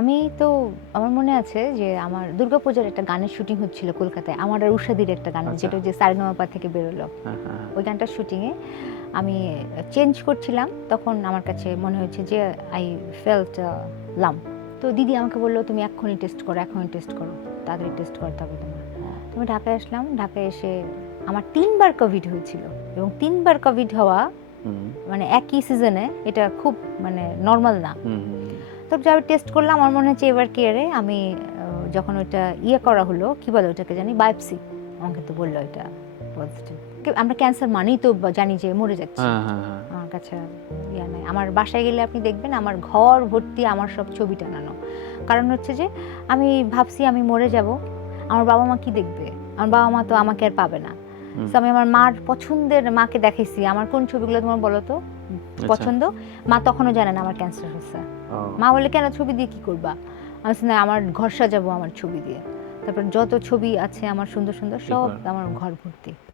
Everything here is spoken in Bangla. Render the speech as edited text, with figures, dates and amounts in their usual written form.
আমি তো আমার মনে আছে যে আমার দুর্গাপূজার একটা গানের শুটিং হচ্ছিল কলকাতায়, আমার আর উষাদির একটা গান, আচ্ছা। যেটা যে সারেগামাপা থেকে বেরোলো। হ্যাঁ, হ্যাঁ, ওই গানটার শুটিংয়ে আমি চেঞ্জ করছিলাম, তখন আমার কাছে মনে হয়েছে যে আই ফেল্ট লাম্প। তো দিদি আমাকে বললো, তুমি এক্ষুনি টেস্ট করো, এক্ষুনি টেস্ট করো, তাড়াতাড়ি টেস্ট করতে হবে তোমার। তুমি ঢাকায় আসলাম, ঢাকায় এসে আমার 3বার কোভিড হয়েছিল, এবং 3বার কোভিড হওয়া মানে একই সিজনে, এটা খুব মানে নর্মাল না। তো যাই টেস্ট করলাম, আমার মনে হচ্ছে এবার কি রে, আমি যখন ওইটা করা হলো, কি বলে ওটাকে জানি, বায়োপসি, আমাকে তো বললো এটা পজিটিভ। আমরা ক্যান্সার মানেই তো জানি যে মরে যাচ্ছি, আমার কাছে নাই। আমার বাসায় গেলে আপনি দেখবেন আমার ঘর ভর্তি আমার সব ছবি টানানো। কারণ হচ্ছে যে আমি ভাবছি আমি মরে যাব, আমার বাবা মা কি দেখবে, আমার বাবা মা তো আমাকে আর পাবে না। তো আমি আমার মার পছন্দের মাকে দেখাইছি, আমার কোন ছবিগুলো তোমার বলো তো পছন্দ। মা তখনও জানে না আমার ক্যান্সার হয়েছে। মা বলে, কেন ছবি দিয়ে কি করবা? আমি বলছি, না, আমার ঘর সাজাবো আমার ছবি দিয়ে। তারপর যত ছবি আছে আমার সুন্দর সুন্দর, সব আমার ঘর ভর্তি।